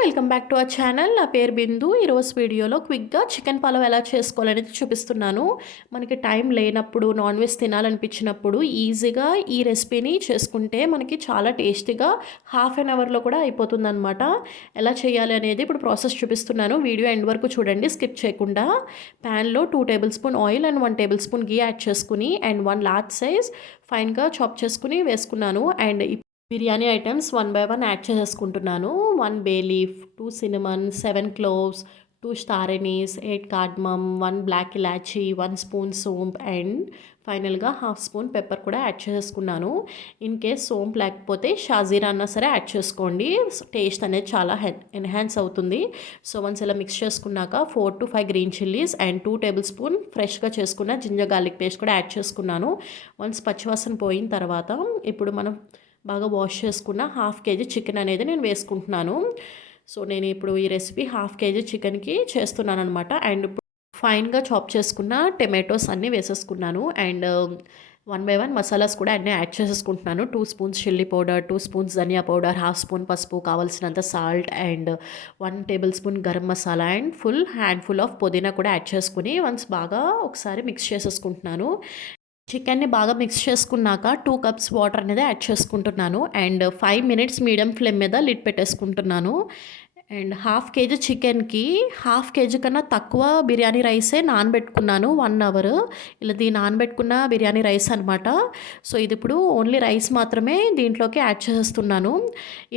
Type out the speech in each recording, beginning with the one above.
Welcome back to our channel. నా పేరు బిందు. ఈరోజు వీడియోలో క్విక్గా చికెన్ పలావ్ ఎలా చేసుకోవాలనేది చూపిస్తున్నాను. మనకి టైం లేనప్పుడు, నాన్ వెజ్ తినాలనిపించినప్పుడు ఈజీగా ఈ రెసిపీని చేసుకుంటే మనకి చాలా టేస్టీగా హాఫ్ అన్ అవర్లో కూడా అయిపోతుందన్నమాట. ఎలా చేయాలి అనేది ఇప్పుడు ప్రాసెస్ చూపిస్తున్నాను. వీడియో ఎండ్ వరకు చూడండి, స్కిప్ చేయకుండా. ప్యాన్లో 2 tablespoon oil and 1 tablespoon ghee add చేసుకుని అండ్ 1 లార్జ్ సైజ్ ఫైన్గా చాప్ చేసుకుని వేసుకున్నాను. And biryani items one by one add చేసేసుకుంటున్నాను. 1 bay leaf, 2 cinnamon, 7 cloves, 2 star anise, 8 cardamom, 1 black elaichi, 1 spoon saunf and ఫైనల్గా హాఫ్ స్పూన్ పెప్పర్ కూడా add చేసేసుకున్నాను. In case saunf లేకపోతే షాజీరా అన్నా సరే యాడ్ చేసుకోండి. టేస్ట్ అనేది చాలా ఎన్హాన్స్ అవుతుంది. సో వన్స్ ఇలా మిక్స్ చేసుకున్నాక 4 to 5 green chillies and 2 table spoon ఫ్రెష్గా చేసుకున్న జింజర్ గార్లిక్ పేస్ట్ కూడా యాడ్ చేసుకున్నాను. వన్స్ పచ్చివాసన పోయిన తర్వాత ఇప్పుడు మనం బాగా వాష్ చేసుకున్న హాఫ్ కేజీ చికెన్ అనేది నేను వేసుకుంటున్నాను. సో నేను ఇప్పుడు ఈ రెసిపీ హాఫ్ కేజీ చికెన్కి చేస్తున్నాను అనమాట. అండ్ ఫైన్గా చాప్ చేసుకున్న టమాటోస్ అన్నీ వేసేసుకున్నాను. అండ్ 1 by 1 మసాలాస్ కూడా అన్నీ యాడ్ చేసేసుకుంటున్నాను. 2 స్పూన్స్ చిల్లీ పౌడర్, 2 స్పూన్స్ ధనియా పౌడర్, హాఫ్ స్పూన్ పసుపు, కావాల్సినంత salt and 1 table spoon garam masala and handful of పుదీనా కూడా యాడ్ చేసుకుని వన్స్ బాగా ఒకసారి మిక్స్ చేసేసుకుంటున్నాను. చికెన్ని బాగా మిక్స్ చేసుకున్నాక 2 కప్స్ వాటర్ అనేది యాడ్ చేసుకుంటున్నాను. అండ్ 5 మినిట్స్ మీడియం ఫ్లేమ్ మీద లిడ్ పెట్టేసుకుంటున్నాను. అండ్ హాఫ్ కేజీ చికెన్కి హాఫ్ కేజీ కన్నా తక్కువ బిర్యానీ రైసే నానబెట్టుకున్నాను 1 అవర్. ఇది నానబెట్టుకున్న బిర్యానీ రైస్ అనమాట. సో ఇది ఇప్పుడు ఓన్లీ రైస్ మాత్రమే దీంట్లోకి యాడ్ చేస్తున్నాను.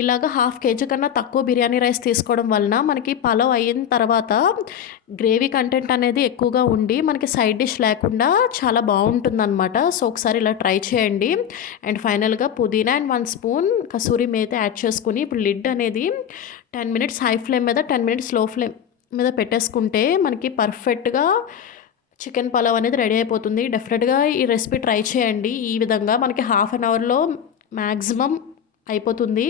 ఇలాగ హాఫ్ కేజీ కన్నా తక్కువ బిర్యానీ రైస్ తీసుకోవడం వలన మనకి పలావ్ అయిన తర్వాత గ్రేవీ కంటెంట్ అనేది ఎక్కువగా ఉండి మనకి సైడ్ డిష్ లేకుండా చాలా బాగుంటుందన్నమాట. సో ఒకసారి ఇలా ట్రై చేయండి. అండ్ ఫైనల్గా పుదీనా and 1 spoon kasuri methi add చేసుకుని ఇప్పుడు లిడ్ అనేది 10 మినిట్స్ హై ఫ్లేమ్ మీద 10 మినిట్స్ లో ఫ్లేమ్ మీద పెట్టేసుకుంటే మనకి పర్ఫెక్ట్గా చికెన్ పలావ్ అనేది రెడీ అయిపోతుంది. డెఫినెట్గా ఈ రెసిపీ ట్రై చేయండి. ఈ విధంగా మనకి హాఫ్ అన్ అవర్లో మ్యాక్సిమం అయిపోతుంది.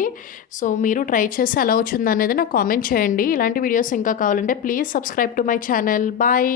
సో మీరు ట్రై చేసి ఎలా వచ్చింది అనేది నాకు కామెంట్ చేయండి. ఇలాంటి వీడియోస్ ఇంకా కావాలంటే please subscribe to my channel. Bye.